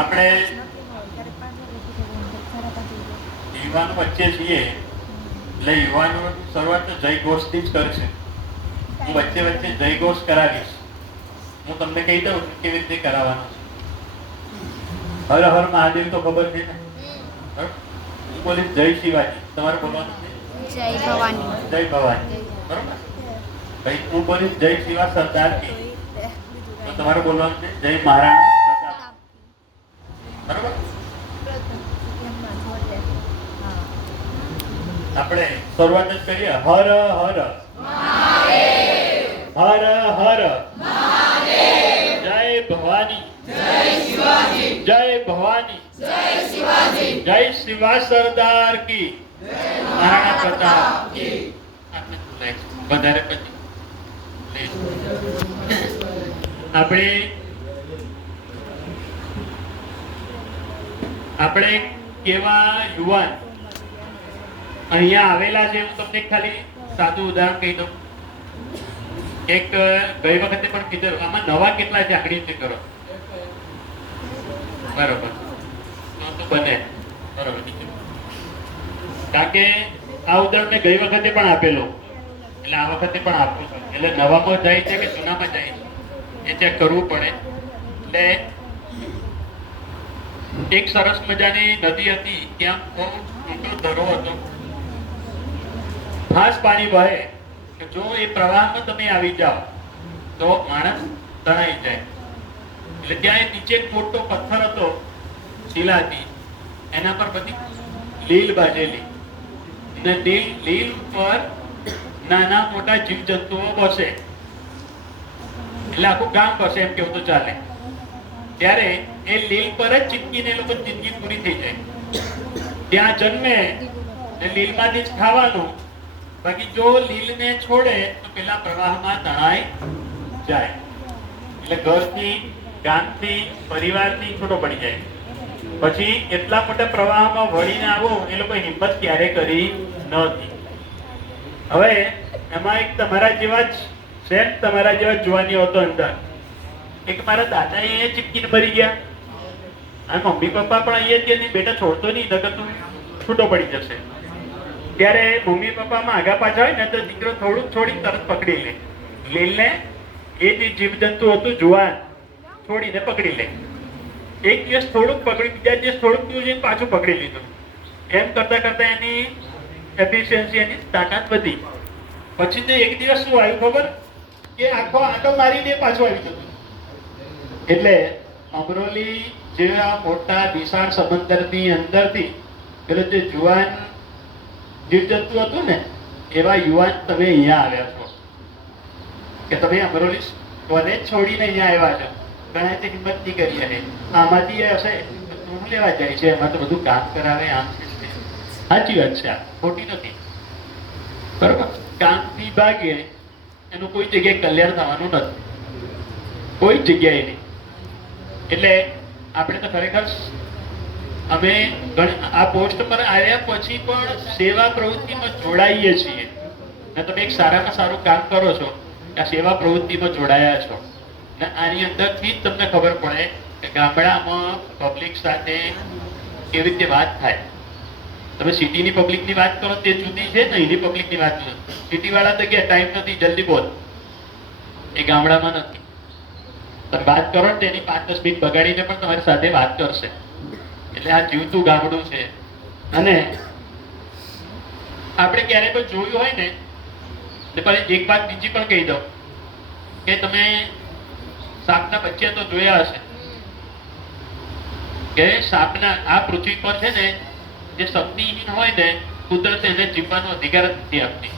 આપણે યુવાનો વચ્ચે છીએ એટલે યુવાનો શરૂઆત તો જય ઘોષથી જ કરશે. હું વચ્ચે વચ્ચે જય ઘોષ કરાવીશ. હું તમને કહી દઉં છું કેવી રીતે કરાવવાનો છે. હર હર મહાદેવ તો ખબર છે ને. હું બોલીશ જય શિવાજી, તમારે બોલવાનું છે જય ભવાની. જય ભવાની. બરોબર. ભાઈ હું બોલીશ જય શિવા સરદાર કી, તો તમારે બોલવાનું છે જય મહારાણા પ્રતાપ. બરોબર. આપણે શરૂઆત જ કરીએ. હર હર હર હર જય ભવાની, જય ભવાની, જય શિવા સરદાર કી, મહારાણા પ્રતાપ કી. વધારે પછી આપણે કેવા યુવાન અહીંયા આવેલા છે. હું તમને ખાલી સાદું ઉદાહરણ કહી દઉં. એક ગઈ વખતે પણ કીધું, આમાં નવા કેટલા છે આંકડી રીતે કરો. બરોબર તો બને. બરોબર. કારણ કે આ ઉદાહરણ મેં ગઈ વખતે પણ આપેલું, એટલે આ વખતે પણ આપું છું. એટલે નવામાં જાય છે કે જૂનામાં જાય છે એ ચેક કરવું પડે. એટલે એક સરસ મજાની નદી હતી, ત્યાં બહુ ઊંડો ધરો હતો, ખાસ પાણી વહે. જો એ પ્રવાહમાં તમે આવી જાઓ તો માણસ તણાઈ જાય. એટલે ત્યાં નીચે એક મોટો પથ્થર હતો, શિલા હતી, એના પર બધી લીલ બાજેલી, ને લીલ પર નાના મોટા જીવજંતુઓ બસે. એટલે આખું ગામ બસે એમ કેવું તો ચાલે. ત્યારે એ લીલ પર જ ચીપકીને લોકો જિંદગી પૂરી થઈ જાય. ત્યાં જન્મે ને લીલમાંથી જ ખાવાનું. બાકી જો લીલને છોડે તો પેલા પ્રવાહમાં તણાઈ જાય. એટલે ઘરથી, ગામથી, પરિવારથી છૂટો પડી જાય. પછી એટલા મોટા પ્રવાહમાં વળીને આવો એ લોકો હિંમત ક્યારે કરી નહોતી. હવે એમાં એક તમારા જેવા જ સેમ તમારા જેવા જુવાની હતો અંદર. એક મારા દાદા એ ચીપકીને મરી ગયા. અને મમ્મી પપ્પા પણ અહીંયા કે નહીં બેટા છોડતો નહીં, નકર તું છૂટો પડી જશે. ત્યારે મમ્મી પપ્પામાં આગા પાછા હોય ને તો દીકરો થોડુંક છોડી તરત પકડી લે. લીલને એ જે જીવજંતુ હતું જુવાન છોડીને પકડી લે. એક દિવસ થોડુંક પકડી, બીજા દિવસ થોડુંક દૂર જઈને પાછું પકડી લીધું. એમ કરતા કરતા એની એફિશિયન્સી, એની તાકાત વધી. પછી તો એક દિવસ શું આવ્યું ખબર, કે આખો આંટો મારીને પાછું આવી જતું. એટલે અમરોલી જેવા મોટા વિશાળ સમંદરની અંદરથી પેલો જે જુવાન જીવજંતુ હતું ને, એવા યુવાન તમે અહીંયા આવ્યા છો. કે તમે અમરોલી કોલેજ છોડીને અહીંયા આવ્યા છો. ઘણા તે હિંમત નહીં કરી. અને આમાંથી હશે શું લેવા જાય છે, એમાં તો બધું કામ કરાવે, આમ છે. સાચી વાત છે, આ ખોટી નથી. બરોબર. કામથી ભાગે એનું કોઈ જગ્યાએ કલ્યાણ થવાનું નથી, કોઈ જગ્યાએ નહીં. એટલે આપણે તો ખરેખર અમે આ પોસ્ટ પર આવ્યા પછી પણ સેવા પ્રવૃત્તિમાં જોડાઈએ છીએ. અને તમે એક સારામાં સારું કામ કરો છો, આ સેવા પ્રવૃત્તિમાં જોડાયા છો. અને આની અંદરથી જ તમને ખબર પડે કે ગામડામાં પબ્લિક સાથે કેવી રીતે વાત થાય. તમે સિટીની પબ્લિકની વાત કરો તે જુદી છે ને અહીંની પબ્લિકની વાત જુદી. સિટી વાળા તો કે ટાઈમ નથી, જલ્દી બોલ. એ ગામડામાં નથી. તમે વાત કરો ને તેની 5-10 મિનિટ બગાડીને પણ તમારી સાથે વાત કરશે. એટલે આ જીવતું ગામડું છે. અને આપણે ક્યારે પણ જોયું હોય ને તો એક વાત બીજી પણ કહી દઉં કે તમે સાપના બચ્ચા તો જોયા હશે. કે સાપના આ પૃથ્વી પર છે ને જે શક્તિહીન હોય ને, કુદરત એને જીવવાનો અધિકાર જ નથી આપતી.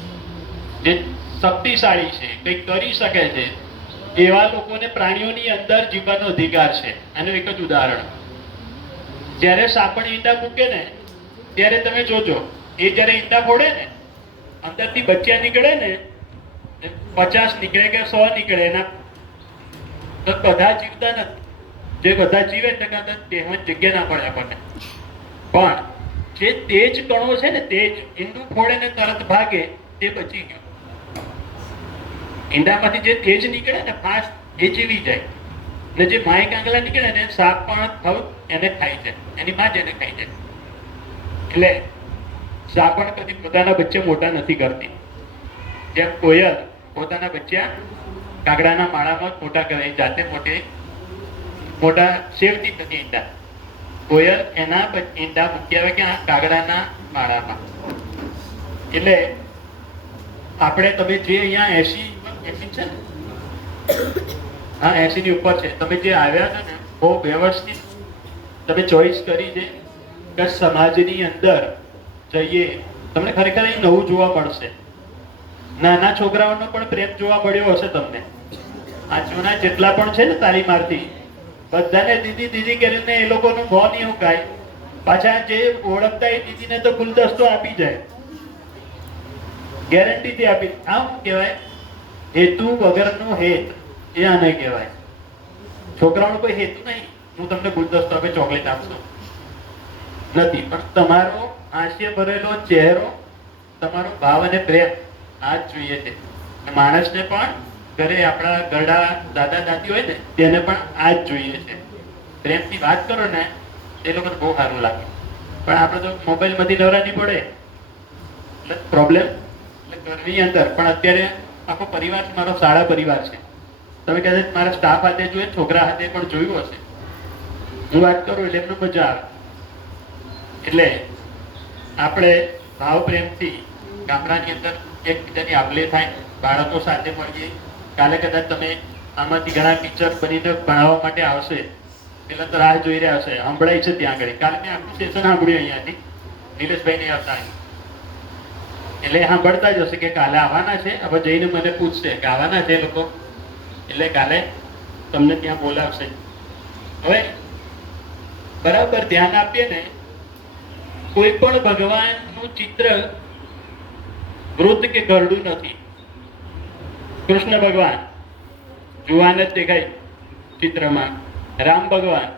જે શક્તિશાળી છે, કંઈક કરી શકે છે, એવા લોકોને પ્રાણીઓની અંદર જીવવાનો અધિકાર છે. આનું એક જ ઉદાહરણ, જ્યારે સાપણ ઈંડા મૂકે ને ત્યારે તમે જોજો, એ જ્યારે ઈંડા ફોડે ને અંદરથી બચ્ચા નીકળે ને, 50 નીકળે કે 100 નીકળે, એના તો બધા જીવતા નથી. જે બધા જીવે એટલે તેમાં જગ્યા ના પડે આપણને. પણ જે તેજ કણો છે ને, તેજ ઈંડું ફોડે ને તરત ભાગે, તે બચી ગયો. ઈંડામાંથી જે તેજ નીકળે ને ફાસ્ટ, એ જીવી જાય. ને જે માય કાંગલા નીકળે ને સાપ પણ થવ એને ખાઈ જાય, એની માં જ એને ખાઈ જાય. એટલે સાપણ કદી પોતાના બચ્ચે મોટા નથી કરતી. જેમ કોયલ પોતાના બચ્ચા કાગડાના માળામાં મોટા કરે, જાતે મોટા સેવતી નથી ઈંડા. કોયલ એના ઈંડા મૂકી આવે કે કાગડાના માળામાં. એટલે આપણે તમે જે અહીંયા 80 છે ને, હા 80 ની ઉપર છે, તમે જે આવ્યા છો ને બહુ વ્યવસ્થિત તમે ચોઈસ કરી છે કે સમાજની અંદર જઈએ તમને ખરેખર અહીં નવું જોવા મળશે. નાના છોકરાઓનો પણ પ્રેમ જોવા મળ્યો હશે તમને. આ જૂના જેટલા પણ છે ને તાલીમાર્થી બધાને દીદી દીદી કરીને એ લોકોનું મોં નહીં ઉકાય. પાછા જે ઓળખતા એ દીદીને તો ગુલદસ્તો આપી જાય, ગેરંટીથી આપી. આમ કહેવાય હેતુ વગરનું હેત, એ આને કહેવાય. છોકરાઓનો કોઈ હેતુ નહીં હું તમને ગુલદસ્તો આપે ચોકલેટ આપશો નથી, પણ તમારો હાસ્ય ભરેલો ચહેરો, તમારો ભાવ અને પ્રેમ આ જ જોઈએ છે. માણસને પણ ઘરે આપણા ઘરડા દાદા દાદી હોય ને તેને પણ આ જ જોઈએ છે. પ્રેમથી વાત કરો ને એ લોકોને બહુ સારું લાગે. પણ આપણે તો મોબાઈલ માંથી નવરા નહીં પડે એટલે પ્રોબ્લેમ. એટલે ઘરની અંદર પણ અત્યારે આખો પરિવાર મારો સારા પરિવાર છે. તમે કદાચ મારા સ્ટાફ હાથે જોઈએ, છોકરા હાથે પણ જોયું હશે. હું વાત કરું એટલે એમને મજા આવે. એટલે આપણે ભાવ પ્રેમથી ગામડાની અંદર એકબીજાની આપલે થાય, બાળકો સાથે મળીએ. કાલે કદાચ તમે આમાંથી ઘણા ટીચર બનીને ભણાવવા માટે આવશે, પેલા તો રાહ જોઈ રહ્યા હશે, સંભળાય છે ત્યાં આગળ. કાલે મેં આખું સેશન સાંભળ્યું અહીંયાથી, નિલેશભાઈ નહીં આવતા, એટલે સાંભળતા જ હશે કે કાલે આવવાના છે. હવે જઈને મને પૂછશે કે આવવાના છે લોકો, એટલે કાલે તમને ત્યાં બોલાવશે. હવે બરાબર ધ્યાન આપીએ ને, કોઈ પણ ભગવાનનું ચિત્ર વૃદ્ધ કે ઘરડું નથી. કૃષ્ણ ભગવાન જુવાન જ દેખાય ચિત્રમાં, રામ ભગવાન,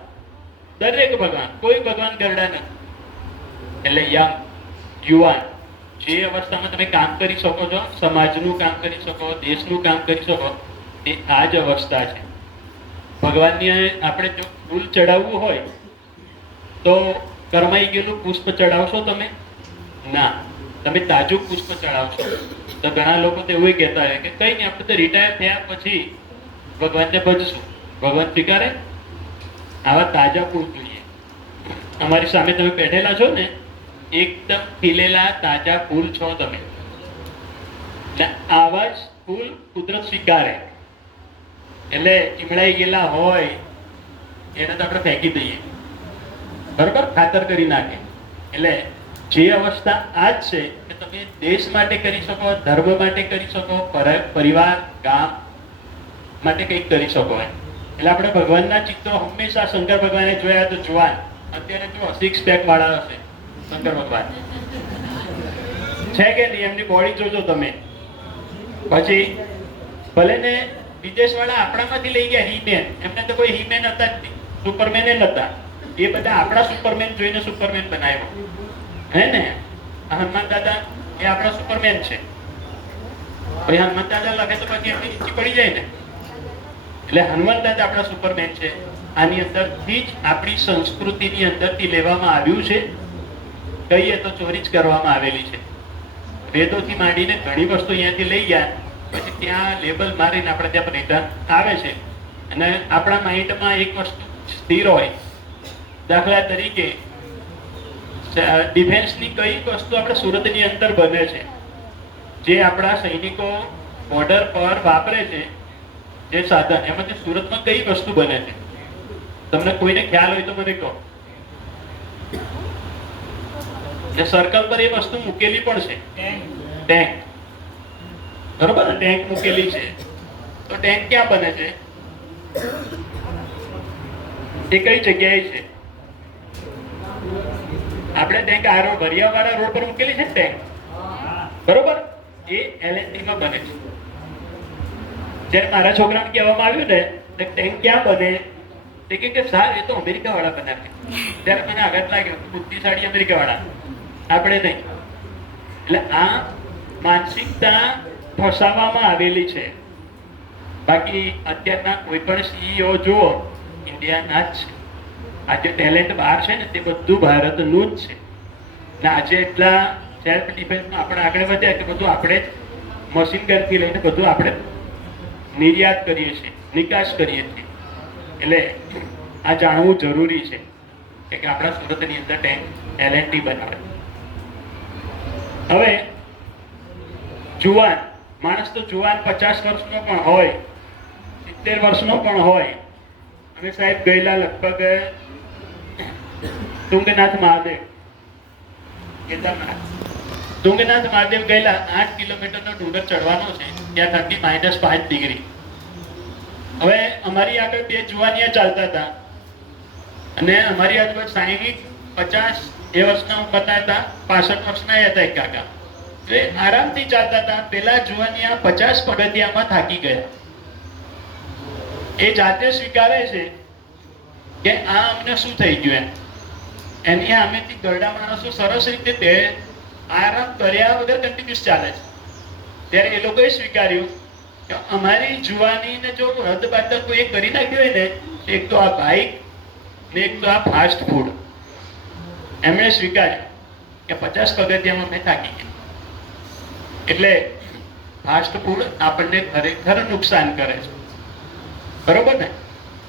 દરેક ભગવાન, કોઈ ભગવાન ઘરડા નથી. એટલે યંગ, યુવાન, જે અવસ્થામાં તમે કામ કરી શકો છો, સમાજનું કામ કરી શકો, દેશનું કામ કરી શકો, એ આ જ અવસ્થા છે. ભગવાનને આપણે જો ફૂલ ચડાવવું હોય તો કરમાઈ ગયેલું પુષ્પ ચડાવશો તમે? ના, તમે તાજું પુષ્પ ચડાવશો. તો ઘણા લોકો તો એવું કહેતા હોય કે કઈ નહીં, આપણે તો રિટાયર થયા પછી ભગવાનને ભજશું. ભગવાન સ્વીકારે? આવા તાજા ફૂલ જોઈએ. અમારી સામે તમે બેઠેલા છો ને, એકદમ ખીલેલા તાજા ફૂલ છો તમે. આવા જ ફૂલ કુદરત સ્વીકારે. એટલે ચીમડાઈ ગયેલા હોય એને તો આપણે ફેંકી દઈએ, બરોબર, ખાતર કરી નાખે. એટલે જે અવસ્થા આ જ છે કે તમે દેશ માટે કરી શકો, ધર્મ માટે કરી શકો, પરિવાર ગામ માટે કંઈક કરી શકો. એટલે આપણે ભગવાનના ચિત્રો હંમેશા શંકર ભગવાને જોયા તો જુવાન, અત્યારે જો 6 પેક વાળા હશે શંકર ભગવાન છે કે નહીં, એમની બોડી જોજો તમે. પછી ભલે ને વિદેશ વાળા આપણામાંથી લઈ ગયા હીમેન, એમને તો કોઈ હીમેન હતા જ નહીં, સુપરમેન એ નતા. એ બધા આપણા સુપરમેન જોઈને સુપરમેન બનાવ્યો, હે ને? હનુમાન દાદા એ આપણા સુપરમેન છે. પછી હનુમાન દાદા લખે તો પછી એમની નીચે પડી જાય ને. એટલે હનુમાન દાદા આપણા સુપરમેન છે. આની અંદરથી જ આપણી સંસ્કૃતિની અંદરથી લેવામાં આવ્યું છે. કહીએ તો ચોરી જ કરવામાં આવેલી છે. વેદોથી માંડીને ઘણી વસ્તુ અહીંયાથી લઈ ગયા, પછી ત્યાં લેબલ મારીને આપણે ત્યાં રિટર્ન આવે છે. અને આપણા માઇન્ડમાં એક વસ્તુ સ્થિર હોય, દાખલા તરીકે ડિફેન્સની કઈ વસ્તુ આપણે સુરતની અંદર બને છે, જે આપણા સૈનિકો બોર્ડર પર વાપરે છે, જે સાધન, એમાંથી સુરતમાં કઈ વસ્તુ બને છે? તમને કોઈને ખ્યાલ હોય તો મને કહો. સર્કલ પર એ વસ્તુ મૂકેલી પણ છે, ટેન્ક, બરોબર ને? ટેન્ક મૂકેલી છે. તો ટેન્ક ક્યાં બને છે? એ કઈ જગ્યાએ છે? આપણે ટેન્ક આ રોડ ભરિયાવાળા રોડ પર મૂકેલી છે ટેન્ક, બરોબર? એ LNT માં બને છે. જ્યારે મારા છોકરાને કહેવામાં આવ્યું ને ટેન્ક ક્યાં બને, તે કે સર એ તો અમેરિકા વાળા બનાવે. ત્યારે મને આઘાત લાગ્યો, બુદ્ધિશાળી અમેરિકા વાળા, આપણે નહીં. એટલે આ માનસિકતા ફસાવવામાં આવેલી છે. બાકી અત્યારના કોઈ પણ સીઈઓ જુઓ ઇન્ડિયાના જ છે. આજે ટેલેન્ટ બહાર છે ને તે બધું ભારતનું જ છે. ને આજે એટલા સેલ્ફ ડિફેન્સમાં આપણે આગળ વધ્યા કે બધું આપણે મશીન ગનથી લઈને બધું આપણે નિર્યાત કરીએ છીએ, નિકાસ કરીએ છીએ. એટલે આ જાણવું જરૂરી છે કે આપણા સુરતની અંદર ટેન્ક એલએનટી બનાવે. હવે જુવાન માણસ તો જુવાન 50 વર્ષનો પણ હોય, 70 વર્ષનો પણ હોય. અમે સાહેબ ગયેલા લગભગ તુંગનાથ મહાદેવ, કેદારનાથ તુંગનાથ મહાદેવ ગયેલા. 8 કિલોમીટરનો ડુંગર ચડવાનો છે, ત્યાં ઠંડી -5 ડિગ્રી. હવે અમારી આગળ બે જુવાનિયા ચાલતા હતા અને અમારી આજુબાજુ 60-50 એ વર્ષના ઉંમરના હતા, 65 વર્ષના હતા એક કાકા. એ આરામથી ચાલતા હતા. પેલા જુવાનિયા 50 પગથિયામાં થાકી ગયા. એ જાતે સ્વીકારે છે કે આ અમને શું થઈ ગયું એમ. એની સામેથી ગરડા માણસો સરસ રીતે તે આરામ કર્યા વગર કન્ટિન્યુઅસ ચાલે છે. ત્યારે એ લોકોએ સ્વીકાર્યું કે અમારી જુવાનીને જો રદબાતલ કોઈ કરી નાખ્યું હોય ને, એક તો આ બાઇક ને એક તો આ ફાસ્ટ ફૂડ. એમણે સ્વીકાર્યું કે 50 પગથિયામાં મેં થાકી ગયા. એટલે ફાસ્ટ ફૂડ આપણને ખરેખર નુકસાન કરે છે, બરોબર ને?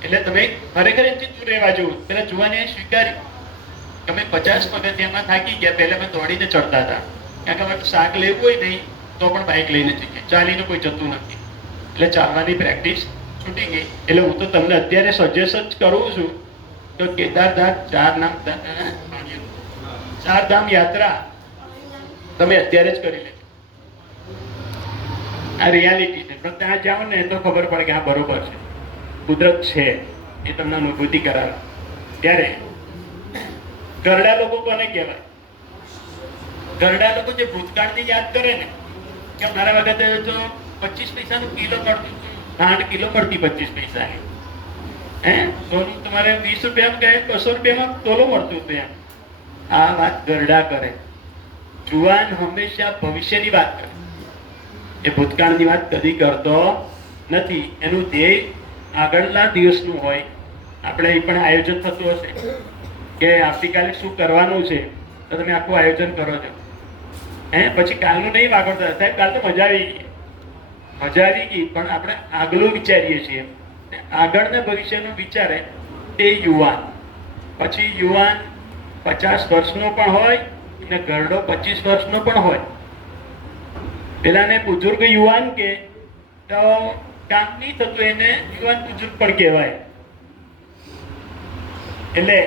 એટલે તમે ખરેખર એનાથી દૂર રહેવા જેવું. પેલા જુવાનીએ સ્વીકાર્યું કે અમે 50 પગથિયામાં થાકી ગયા. પહેલા અમે દોડીને ચડતા હતા, કારણ કે અમારે શાક લેવું હોય નહીં તો પણ બાઇક લઈને જઈએ, ચાલીને કોઈ જતું નથી. એટલે ચાલવાની પ્રેક્ટિસ છૂટી ગઈ. એટલે હું તો તમને અત્યારે સજેશન જ કરું છું તો કેદારનાથ ચારધામ યાત્રા તમે અત્યારે જ કરી લેજો. આ રિયાલિટી છે. પણ ત્યાં જાઓ ને તો ખબર પડે કે આ બરોબર છે, કુદરત છે, એ તમને અનુભૂતિ કરાવે. ત્યારે ગરડા લોકો કોને કહેવાય? ગરડા લોકો જે ભૂતકાળની યાદ કરે ને, કે મારા વખતે તો 25 પૈસાનું કિલો મળતું હતું, ખાંડ કિલો મળતી 25 પૈસાની. સોનું તમારે 20 રૂપિયામાં કહે, 200 રૂપિયામાં તોલો મળતું હતું એમ. આ વાત ગરડા કરે. જુવાન હંમેશા ભવિષ્યની વાત કરે, એ ભૂતકાળની વાત કદી કરતો નથી. એનું ધ્યેય આગળના દિવસનું હોય. આપણે એ પણ આયોજન થતું હશે કે આવતીકાલે શું કરવાનું છે, તો તમે આખું આયોજન કરો છો. પછી કાલનું નહીં વાગડતા, સાહેબ કાલ તો મજા આવી ગઈ, મજા આવી ગઈ. પણ આપણે આગલું વિચારીએ છીએ. આગળના ભવિષ્યનું વિચારે તે યુવાન. પછી યુવાન 50 વર્ષનો પણ હોય અને ગરડો 25 વર્ષનો પણ હોય. પેલાને બુજુર્ગ યુવાન કે તો કામ નહીં થતું, એને યુવાન બુજુર્ગ પણ કહેવાય. એટલે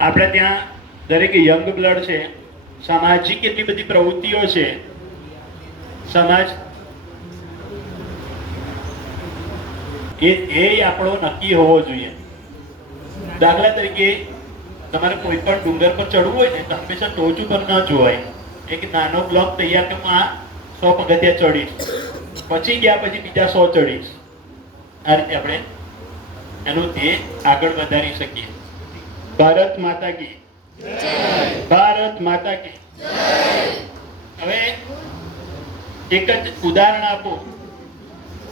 આપણે ત્યાં દરેક યંગ બ્લડ છે. સામાજિક એટલી બધી પ્રવૃત્તિઓ છે. સમાજ એ આપણો નક્કી હોવો જોઈએ. દાખલા તરીકે તમારે કોઈ પણ ડુંગર પર ચડવું હોય ને તો હંમેશા ટોચ ઉપર ન જોવાય. એક નાનો બ્લોક તૈયાર કે 100 પગથિયા ચડીશ, પછી ગયા પછી બીજા 100 ચડીશ. આ રીતે આપણે એનું ધ્યેય આગળ વધારી શકીએ. ભારત માતા કી જય. ભારત માતા કી જય. હવે એક જ ઉદાહરણ આપું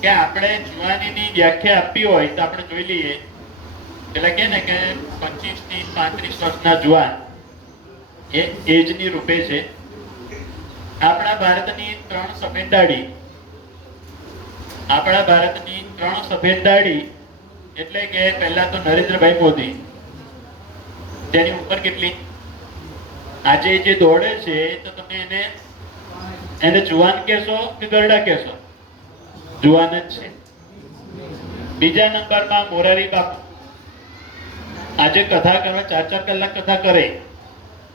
કે આપણે જુવાનીની વ્યાખ્યા આપી હોય તો આપણે જોઈ લઈએ. પેલા કે ને કે 25 થી 35 વર્ષના જુવાન એ એજની રૂપે છે. આપણા ભારતની 3 સફેદ દાઢી, આપણા ભારતની 3 સફેદ દાઢી એટલે કે પહેલા તો નરેન્દ્રભાઈ મોદી, તેની ઉંમર કેટલી? આજે જે દોડે છે તો તમે એને જુવાન કહેશો કે ગરડા કહેશો? જુવાન જ છે. બીજા નંબરમાં મોરારી બાપુ, આજે કથા કરવા 4-4 કલાક કથા કરે.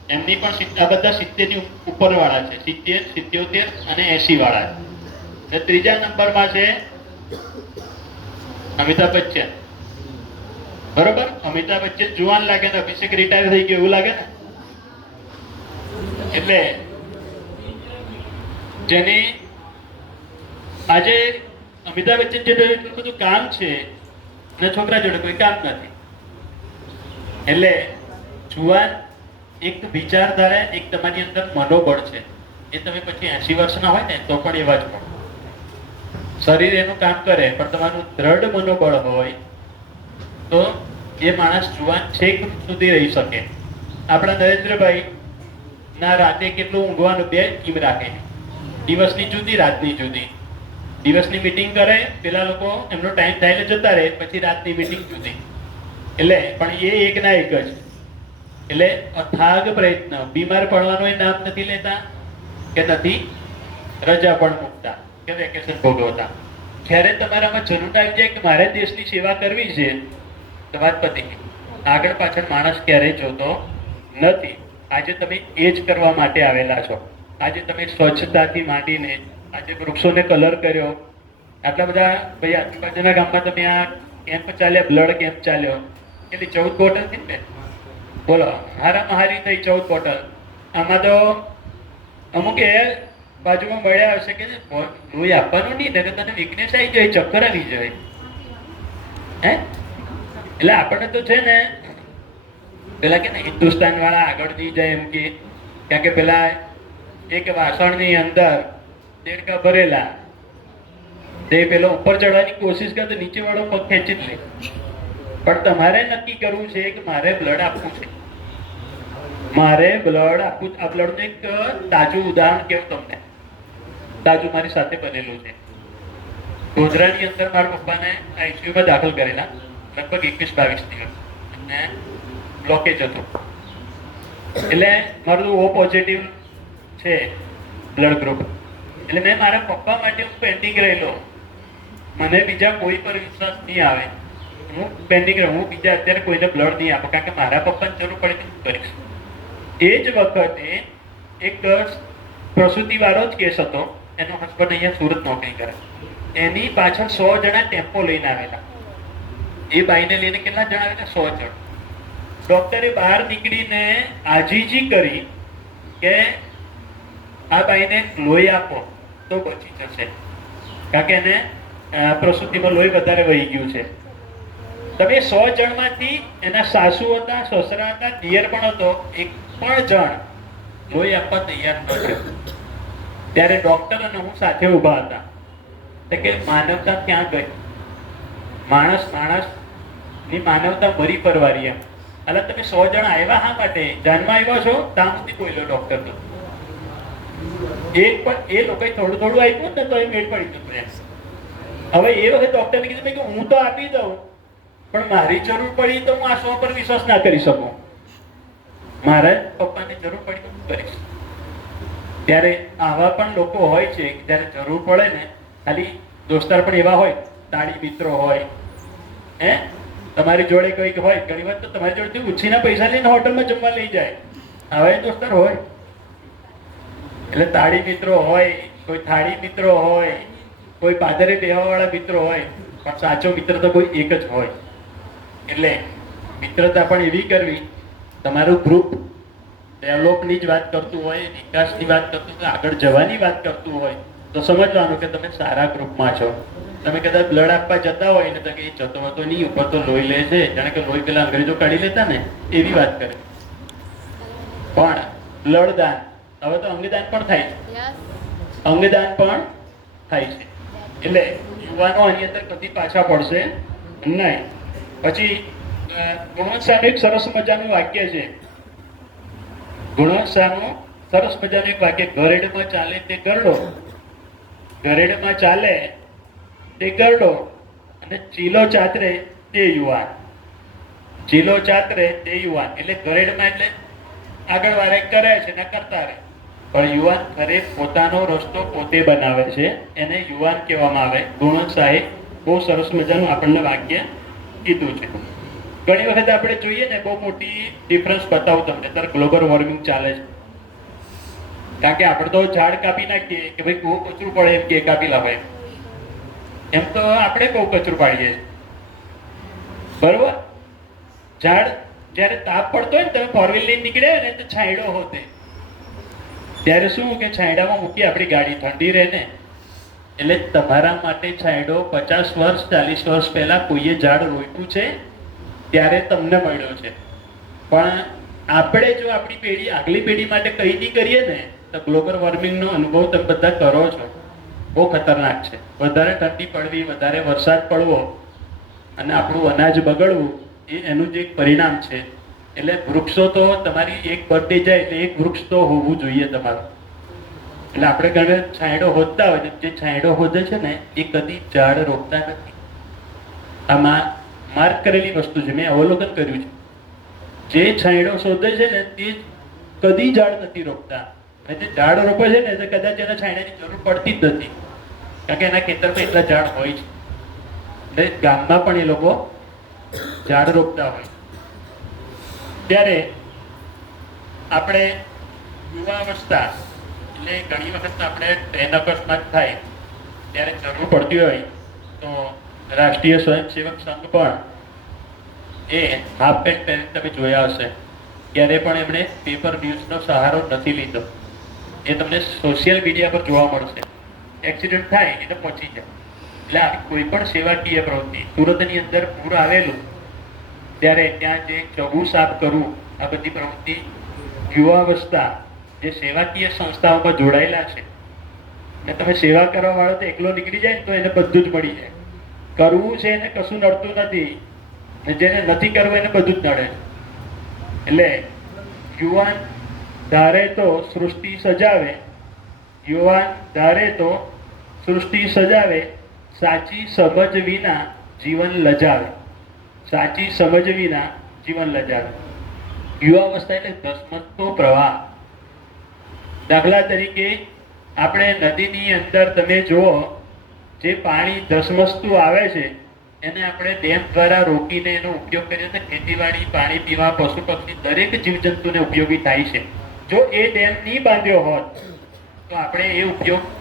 એમની પણ આ બધા 70 ની ઉપર વાળા છે, 70, 77 અને 80 વાળા છે. ત્રીજા નંબરમાં છે અમિતાભ બચ્ચન. બરોબર, અમિતાભ બચ્ચન જુવાન લાગે ને અભિષેક રિટાયર થઈ ગયો એવું લાગે ને. એટલે જેની આજે અમિતાભ બચ્ચન જોડે એટલું બધું કામ છે ને છોકરા જોડે કોઈ કામ નથી. એટલે જુવાન એક વિચારધારા, એક તમારી અંદર મનોબળ છે. એ તમે પછી 80 વર્ષના હોય ને તો પણ એવા જ મળો. શરીર એનું કામ કરે પણ તમારું દ્રઢ મનોબળ હોય તો એ માણસ જુવાન છેક સુધી રહી શકે. આપણા નરેન્દ્રભાઈ ના રાતે કેટલું ઊંઘવાનું 2 ટીમ રાખે, દિવસની જુદી રાતની જુદી. દિવસની મીટિંગ કરે, પેલા લોકો એમનો ટાઈમ થાય એટલે જતા રહે, પછી રાતની મીટિંગ જુદી. એટલે પણ એ એક ના એક જ. એટલે અથાગ પ્રયત્ન, બીમાર પડવાનું નામ નથી લેતા કે નથી રજા પણ મૂકતા કે વેકેશન ભોગવતા. જ્યારે તમારામાં જરૂર આવી જાય કે મારે દેશની સેવા કરવી છે તો વાત પતી ગઈ. આગળ પાછળ માણસ ક્યારેય જોતો નથી. આજે તમે એ જ કરવા માટે આવેલા છો. આજે તમે સ્વચ્છતાથી માંડીને આજે વૃક્ષોને કલર કર્યો, આટલા બધા ભાઈ આજુબાજુના ગામમાં તમે આ કેમ્પ ચાલ્યા, બ્લડ કેમ્પ ચાલ્યો, કેટલી 14 બોટલ થઈ ને, બોલો હારામાં હારી થઈ 14 બોટલ. આમાં તો અમુક એ બાજુમાં મળ્યા હશે કે લોહી આપવાનું નહીં ને તને વીકનેસ આવી જાય, ચક્કર આવી જાય. હે એટલે આપણને તો છે ને પેલા કે હિન્દુસ્તાન વાળા આગળ નહીં જાય એમ કે પેલા એક વાસણની અંદર દેડકા ભરેલા, તે પેલો ઉપર ચડવાની કોશિશ કરે તો નીચે વાળો પગ ખેંચી જ લે. પણ તમારે નક્કી કરવું છે કે મારે બ્લડ આપવું છે, મારે બ્લડ આપવું. આ બ્લડનું એક તાજું ઉદાહરણ કેવું તમને, તાજું મારી સાથે બનેલું છે. ગોધરાની અંદર મારા પપ્પાને આઈસીયુમાં દાખલ કરેલા, લગભગ 21-22 દિવસ, અને બ્લોકેજ હતો. એટલે મારું ઓ પોઝિટિવ છે બ્લડ ગ્રુપ. એટલે મેં મારા પપ્પા માટે હું પેન્ડિંગ રહેલો. મને બીજા કોઈ પર વિશ્વાસ નહીં આવે, હું પેન્ડિંગ રહું. હું બીજા અત્યારે કોઈને બ્લડ નહીં આપું, કારણ કે મારા પપ્પાને જરૂર પડે તો હું કરીશ. એ જ વખતે એક પ્રસૂતિવાળો જ કેસ હતો. એનો હસબન્ડ અહીંયા સુરત નોકરી કરે, એની પાછળ 100 જણા ટેમ્પો લઈને આવેલા. એ બાઈને લઈને કેટલા જણા આવેલા? 100 જણ. ડોક્ટરે બહાર નીકળીને આજીજી કરી કે આ બાઈને લોહી આપો તો બચી જશે, કારણ કે એને પ્રસૂતિમાં લોહી વધારે વહી ગયું છે. તમે 100 જણમાંથી એના સાસુ હતા, સસરા હતા, દિયર પણ હતો, એક પણ જણ લોહી આપવા તૈયાર ન થયો. ત્યારે ડોક્ટર અને હું સાથે ઊભા હતા. કે માનવતા ક્યાં ગઈ? માણસ ની માનવતા મરી પરવારી એમ. એટલે તમે 100 જણ આવ્યા હા માટે જાનમાં આવ્યા છો ત્યાં સુધી બોલ્યો ડોક્ટર તો એક પણ એ લોકોએ થોડું આપ્યું ને તો એ મેળ પડી જતું એમ. હવે એ વખતે ડોક્ટરને કીધું કે હું તો આપી દઉં, પણ મારી જરૂર પડી તો હું આ 100 પર વિશ્વાસ ના કરી શકું. મારે પપ્પાની જરૂર પડી તો હું કરીશ. ત્યારે આવા પણ લોકો હોય છે કે જ્યારે જરૂર પડે ને, ખાલી દોસ્તાર પણ એવા હોય, તાળી મિત્રો હોય, હે તમારી જોડે કોઈક હોય, ઘણી વાર તો તમારી જોડેથી ઉછીના પૈસા લઈને હોટલમાં જમવા લઈ જાય, આવા દોસ્તાર હોય. એટલે તાળી મિત્રો હોય, કોઈ થાળી મિત્રો હોય, કોઈ પાદરે બેહવા વાળા મિત્રો હોય, પણ સાચો મિત્ર તો કોઈ એક જ હોય. એટલે મિત્રતા પણ એવી કરવી, તમારું ગ્રુપ ડેવલપની જ વાત કરતું હોય, વિકાસની વાત કરતું હોય, આગળ જવાની વાત કરતું હોય તો સમજવાનું કે તમે સારા ગ્રુપમાં છો. તમે કદાચ બ્લડ આપવા જતા હોય ને તો કે જતો હતો નહીં, ઉપર તો લોહી લે છે, જાણે કે લોહી પેલા અંગ્રેજો કાઢી લેતા ને એવી વાત કરે. પણ બ્લડ દાન, હવે તો અંગદાન પણ થાય છે, અંગદાન પણ થાય છે. એટલે યુવાનો આની અંદર કદી પાછા પડશે નહીં. પછી ગુણવંત શાહનું એક સરસ મજાનું વાક્ય છે. ગુણવંત શાહનું સરસ મજાનું એક વાક્ય, ગરેડમાં ચાલે તે ગરડો, ગરેડમાં ચાલે તે ગરડો, અને ચીલો ચાતરે તે યુવાન. ચીલો ચાતરે તે યુવાન એટલે ગરેડમાં એટલે આગળ વાળા કરે છે ને કરતા રહે, પણ યુવાન ખરે પોતાનો રસ્તો પોતે બનાવે છે, એને યુવાન કહેવામાં આવે. ગુણવંત શાહે બહુ સરસ મજાનું આપણને વાક્ય કીધું છે. ઘણી વખત આપણે જોઈએ ને, બહુ મોટી ડિફરન્સ બતાવું તમને. અત્યારે ગ્લોબલ વોર્મિંગ ચાલે છે, કારણ કે આપણે તો ઝાડ કાપી નાખીએ કે ભાઈ બહુ કચરું પડે એમ કે કાપી લાવે, એમ તો આપણે બહુ કચરું પાડીએ બરોબર. ઝાડ જયારે તાપ પડતો હોય ને, તમે 4 વ્હીલ લઈને નીકળ્યા ને તો છાંયડો હોતે, ત્યારે શું કે છાંયડામાં મૂકી આપણી ગાડી ઠંડી રહે ને. એટલે તમારા માટે છાંયડો 50 વર્ષ 40 વર્ષ પહેલા કોઈએ ઝાડ રોપ્યું છે ત્યારે તમને મળ્યો છે. પણ આપણે જો આપણી પેઢી આગલી પેઢી માટે કંઈ નહીં કરીએ ને તો ગ્લોબલ વોર્મિંગનો અનુભવ તમે બધા કરો છો. બહુ ખતરનાક છે. વધારે ઠંડી પડવી, વધારે વરસાદ પડવો અને આપણું અનાજ બગડવું એ એનું જ એક પરિણામ છે. એટલે વૃક્ષો તો તમારી એક બર્થડે જાય એટલે એક વૃક્ષ તો હોવું જોઈએ તમારું. એટલે આપણે ઘરે છાંયડો હોદતા હોય, જે છાંયડો હોદે છે ને એ કદી ઝાડ રોપતા નથી. આમાં માર્ક કરેલી વસ્તુ છે, મેં અવલોકન કર્યું છે. જે છાંયડો શોધે છે ને તે કદી ઝાડ નથી રોપતા. અને જે ઝાડ રોપે છે ને તે કદાચ એના છાંયડાની જરૂર પડતી જ નથી, કારણ કે એના ખેતરમાં એટલા ઝાડ હોય છે. એટલે ગામમાં પણ એ લોકો ઝાડ રોપતા હોય. ત્યારે આપણે યુવાવસ્થા એટલે ઘણી વખત આપણે ટ્રેન અકસ્માત થાય ત્યારે જરૂર પડતી હોય તો રાષ્ટ્રીય સ્વયંસેવક સંઘ પણ એ હાફ પેન્ટ પહેરીને તમે જોયા હશે, ત્યારે પણ એમણે પેપર ન્યૂઝનો સહારો નથી લીધો. એ તમને સોશિયલ મીડિયા પર જોવા મળશે. એક્સિડન્ટ થાય એટલે પહોંચી જાય. એટલે આવી કોઈ પણ સેવાકીય પ્રવૃત્તિ, સુરતની અંદર પૂર આવેલું ત્યારે ત્યાં જે ચગુ સાફ કરવું, આ બધી પ્રવૃત્તિ યુવાવસ્થા જે સેવાકીય સંસ્થાઓમાં જોડાયેલા છે, ને તમે સેવા કરવા વાળો તો એકલો નીકળી જાય ને તો એને બધું જ મળી જાય. કરવું છે એને કશું નડતું નથી, ને જેને નથી કરવું એને બધું જ નડે. એટલે યુવાન ધારે તો સૃષ્ટિ સજાવે, યુવાન ધારે તો સૃષ્ટિ સજાવે, સાચી સમજ વિના જીવન લજાવે. સાચી સમજ વિના જીવન લજાવે. યુવાવસ્થા એટલે ધસમસતો પ્રવાહ. દાખલા તરીકે આપણે નદીની અંદર તમે જુઓ, જે પાણી ધસમસતું આવે છે એને આપણે ડેમ દ્વારા રોકીને એનો ઉપયોગ કરીએ તો ખેતીવાડી, પાણી પીવા, પશુ પક્ષી દરેક જીવજંતુને ઉપયોગી થાય છે. જો એ ડેમ નહીં બાંધ્યો હોત તો આપણે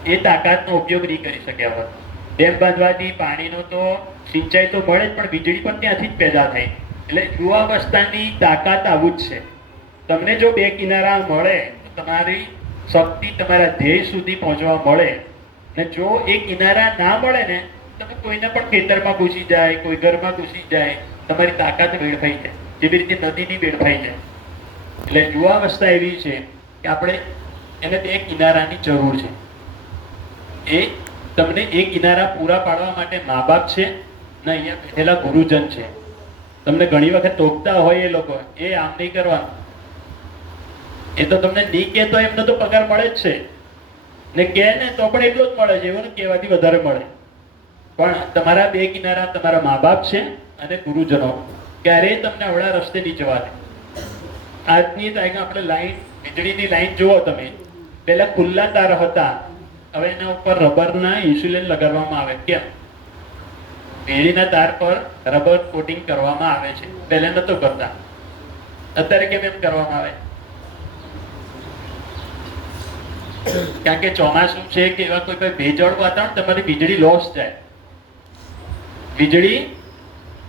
એ તાકાતનો ઉપયોગ નહીં કરી શક્યા હોત. ડેમ બાંધવાથી પાણીનો તો સિંચાઈ તો મળે જ, પણ વીજળી પણ ત્યાંથી જ પેદા થાય. એટલે યુવાવસ્થાની તાકાત આવું જ છે. તમને જો બે કિનારા મળે તો તમારી શક્તિ તમારા ધ્યેય સુધી પહોંચવા મળે, ને જો એ કિનારા ના મળે ને તમે કોઈને પણ ખેતરમાં ઘૂસી જાય, કોઈ ઘરમાં ઘૂસી જાય, તમારી તાકાત વેડફાઈ જાય, જેવી રીતે નદીની વેડફાઈ જાય. એટલે યુવાવસ્થા એવી છે કે આપણે એને બે કિનારાની જરૂર છે. એ તમને એ કિનારા પૂરા પાડવા માટે મા બાપ છે ને અહીંયા બેઠેલા ગુરુજન છે. તમને ઘણી વખત ટોકતા હોય એ લોકો, એ આમ નહીં કરવાનું. એ તો તમને નહીં કે તો એમનો તો પગાર મળે જ છે, ને કે ને તો પણ એટલો જ મળે છે, એવું ને કહેવાથી વધારે મળે. પણ તમારા બે કિનારા તમારા મા બાપ છે અને ગુરુજનો. ક્યારેય તમને અવળા રસ્તે નહીં જવા દે. આજની તારીખમાં આપણે લાઈન, વીજળીની લાઈન જુઓ તમે, પહેલા ખુલ્લા તાર હતા, હવે એના ઉપર રબરના ઇન્સ્યુલેશન લગાડવામાં આવે. કેમ? વીજળીના તાર પર રબર કોટિંગ કરવામાં આવે છે. પહેલા નતો કરતા, અત્યારે કેમ એમ કરવામાં આવે? કારણ કે ચોમાસું છે કે એવા કોઈ ભેજવાળું વાતાવરણ, તમારી વીજળી લોસ જાય. વીજળી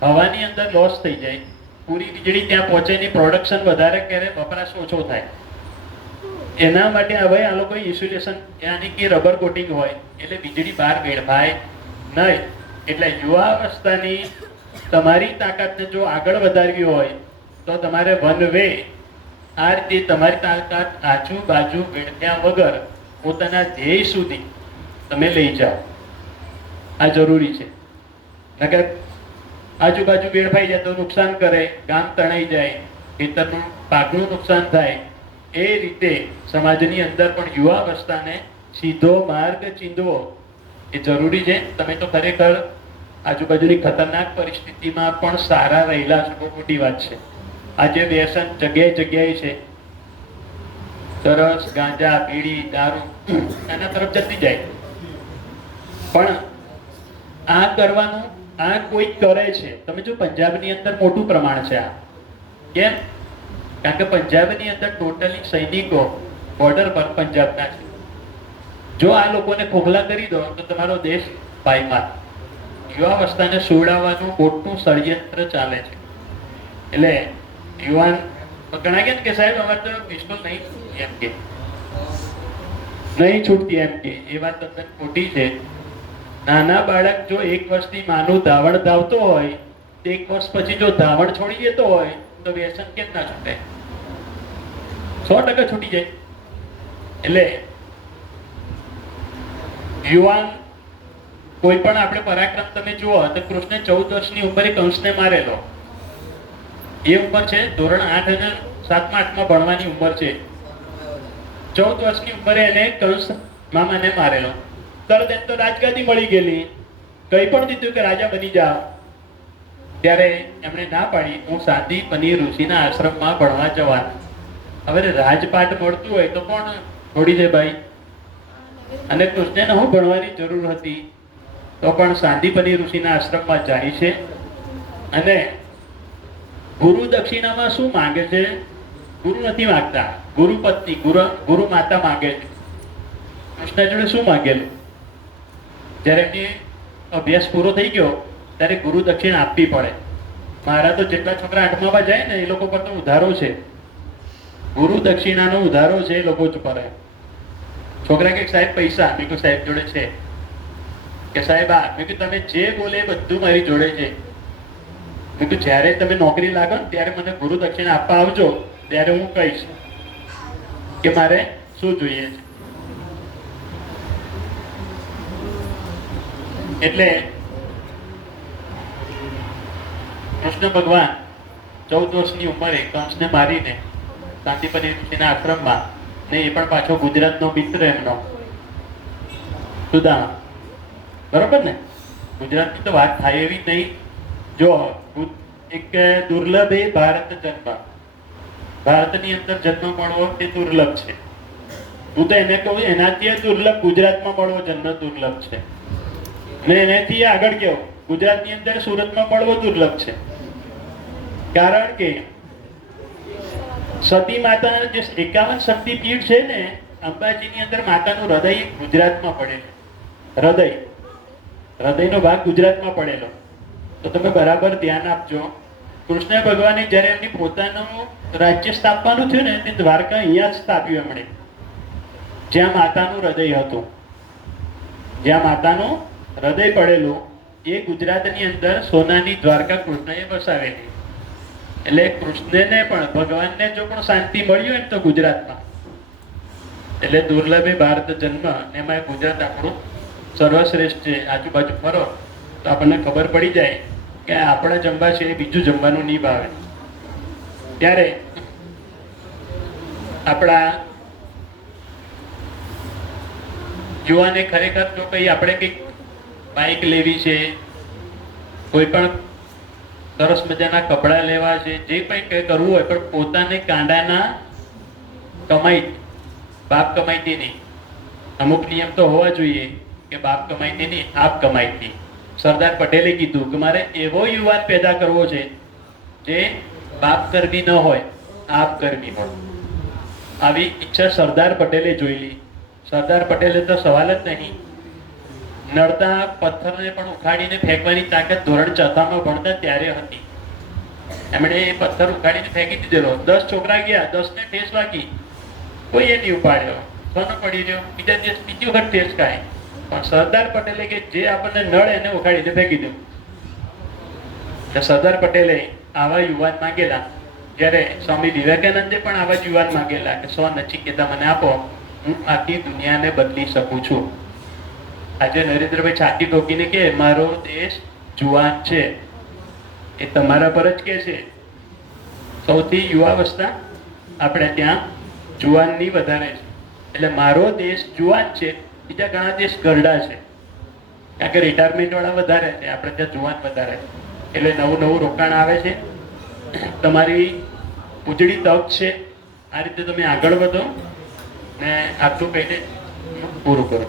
હવાની અંદર લોસ થઈ જાય, પૂરી વીજળી ત્યાં પહોંચે નહીં, પ્રોડક્શન વધારે કરે, વપરાશ ઓછો થાય. એના માટે હવે આ લોકો ઇન્સ્યુલેશન યાની કે રબર કોટિંગ હોય એટલે વીજળી બહાર વેડફાય નહીં. એટલે યુવાવસ્થાની તમારી તાકાતને જો આગળ વધારવી હોય તો તમારે વન વે આ રીતે તમારી તાકાત આજુબાજુ વેડફ્યા વગર પોતાના ધ્યેય સુધી તમે લઈ જાઓ. આ જરૂરી છે. નકર આજુબાજુ વેડફાઈ જાય તો નુકસાન કરે, ગામ તણાઈ જાય, ખેતરનું પાકનું નુકસાન થાય. એ રીતે સમાજની અંદર પણ યુવાવસ્થાને સીધો માર્ગ ચીંધવો એ જરૂરી છે. તમે તો ખરેખર આજુબાજુની ખતરનાક પરિસ્થિતિમાં પણ સારા રહેલા છો, બહુ મોટી વાત છે. આજે વ્યસન જગ્યાએ જગ્યાએ છે. સરસ ગાંજા, બીડી, દારૂ એના તરફ જતી જાય. પણ આ કરવાનું, આ કોઈ કરે છે. તમે જો પંજાબની અંદર મોટું પ્રમાણ છે આ. કેમ? કારણ કે પંજાબની અંદર ટોટલી સૈનિકો બોર્ડર પર પંજાબના છે. જો આ લોકોને ખોખલા કરી દો તો તમારો દેશ પાયમાલ. યુવાવસ્થાને સુવડાવવાનું મોટું ષડયંત્ર ચાલે છે. એટલે યુવાન ઘણા કે સાહેબ અમારે તો પિસ્તોલ નહીં એમ કે નહીં છૂટતી એમ કે એ વાત તદ્દન ખોટી છે. નાના બાળક જો 1 વર્ષથી માનું ધાવણ ધાવતો હોય તો 1 વર્ષ પછી જો ધાવણ છોડી દેતો હોય તો વ્યસન કેમ ના છૂટે? 100% છૂટી જાય. એટલે યુવાન કોઈ પણ આપણે પરાક્રમ તમે જુઓ તો કૃષ્ણ 14 વર્ષની ઉંમરે કંસને મારેલો. એ ઉંમર છે ધોરણ 8 અને 7મા 8મા ભણવાની ઉંમર છે. 14 વર્ષની ઉંમરે એને કંસ મામાને મારેલો. તરત એમ તો રાજગાદી મળી ગયેલી, કઈ પણ દીધું કે રાજા બની જાઓ. ત્યારે એમણે ના પાડી, હું સાંદીપની ઋષિના આશ્રમમાં ભણવા જવાનું. હવે રાજપાટ મળતું હોય તો કોણ છોડી દે ભાઈ? અને કૃષ્ણને હું ભણવાની જરૂર હતી તો પણ સાંદીપની ઋષિના આશ્રમમાં જાય છે. અને ગુરુ દક્ષિણામાં શું માંગે છે? ગુરુ નથી માંગતા, ગુરુ પત્ની ગુરુ માતા માંગે છે. કૃષ્ણ જોડે શું માંગેલું? જ્યારે એમને અભ્યાસ પૂરો થઈ ગયો ત્યારે ગુરુ દક્ષિણા આપવી પડે. મારા તો જેટલા છોકરા 8મામાં જાય ને એ લોકો પર તો ઉધારો છે. ગુરુ દક્ષિણાનો ઉધારો છે એ લોકો જ પર. છોકરા કે સાહેબ પૈસા, મેં કહ્યું સાહેબ જોડે છે. કે સાહેબ આ, મેં કહ્યું તમે જે બોલે એ બધું મારી જોડે છે. મેં કહ્યું જ્યારે તમે નોકરી લાગો ને ત્યારે મને ગુરુ દક્ષિણા આપવા આવજો, ત્યારે હું કહીશ કે મારે શું જોઈએ છે. એટલે કૃષ્ણ ભગવાન 14 વર્ષની ઉંમરે કંસને મારીને સાંદીપની ઋષિના આશ્રમમાં, ને એ પણ પાછો ગુજરાતનો મિત્ર એમનો સુદામા. બરોબર ને? ગુજરાતની તો વાત થાય એવી નહીં. જો એક દુર્લભ એ ભારત જન્મ, ભારતની અંદર જન્મ મળવો તે દુર્લભ છે. હું તો એને કહું એનાથી દુર્લભ ગુજરાતમાં મળવો જન્મ દુર્લભ છે. ને એનાથી આગળ કેવું ગુજરાતની અંદર સુરતમાં મળવો દુર્લભ છે. કારણ કે સતી માતાના જે 51 શક્તિપીઠ છે ને અંબાજીની અંદર, માતાનું હૃદય ગુજરાતમાં પડેલું. હૃદયનો ભાગ ગુજરાતમાં પડેલો. તો તમે બરાબર ધ્યાન આપજો. કૃષ્ણ ભગવાને જ્યારે એમની પોતાનું રાજ્ય સ્થાપવાનું થયું ને તે દ્વારકા અહીંયા જ સ્થાપ્યું એમણે, જ્યાં માતાનું હૃદય હતું. જ્યાં માતાનું હૃદય પડેલું એ ગુજરાતની અંદર સોનાની દ્વારકા કૃષ્ણએ વસાવેલી. એટલે કૃષ્ણને પણ ભગવાનને જો પણ શાંતિ મળી હોય ને તો ગુજરાતમાં. એટલે દુર્લભે ભારત જન્મ, એમાં ગુજરાત આપણું સર્વશ્રેષ્ઠ છે. આજુબાજુ ફરો તો આપણને ખબર પડી જાય કે આપણે જમવા છે એ બીજું જમવાનું નહીં ભાવે. ત્યારે આપણા યુવાને ખરેખર જો કઈ આપણે કંઈક બાઇક લેવી છે, કોઈ પણ સરસ મજાના કપડાં લેવા છે, જે કંઈ કરવું હોય, પણ પોતાને કાંડાના કમાઈ, બાપ કમાઈતી નહીં. અમુક નિયમ તો હોવા જોઈએ કે બાપ કમાઈતી નહીં, આપ કમાઈતી. સરદાર પટેલે કીધું કે મારે એવો યુવાન પેદા કરવો છે જે બાપ કર્મી ન હોય, આપ કર્મી હોય. આવી ઈચ્છા સરદાર પટેલે જોયેલી. સરદાર પટેલે તો સવાલ જ નહીં, નડતા પથ્થરને પણ ઉખાડીને ફેંકવાની તાકાત ધોરણ 4માં ભણતા ત્યારે હતી. એમણે એ પથ્થર ઉખાડીને ફેંકી દીધેલો. 10 છોકરા ગયા, 10ને ઠેસ વાગી, કોઈ એ નહીં ઉપાડ્યો, સોનો પડી રહ્યો. બીજા દિવસ બીજી વખત ઠેસ ખાય. પણ સરદાર પટેલે કે જે આપણને નડે એને ઉખાડીને ફેંકી દઉં. સરદાર પટેલે આવા યુવાન માંગેલા. જ્યારે સ્વામી વિવેકાનંદે પણ આવા જ યુવાન માંગેલા કે 100 નચિકેતા મને આપો, હું આખી દુનિયાને બદલી શકું છું. આજે નરેન્દ્રભાઈ છાતી ઠોકીને કે મારો દેશ જુવાન છે, એ તમારા પર જ કે છે. સૌથી યુવાવસ્થા આપણે ત્યાં જુવાનની વધારે છે. એટલે મારો દેશ જુવાન છે, બીજા ઘણા દેશ ગરડા છે. કારણ કે રિટાયરમેન્ટ વાળા વધારે છે, આપણે ત્યાં જુવાન વધારે છે. એટલે નવું નવું રોકાણ આવે છે. તમારી ઉજળી તક છે. આ રીતે તમે આગળ વધો ને આટલું કહીને પૂરું કરો.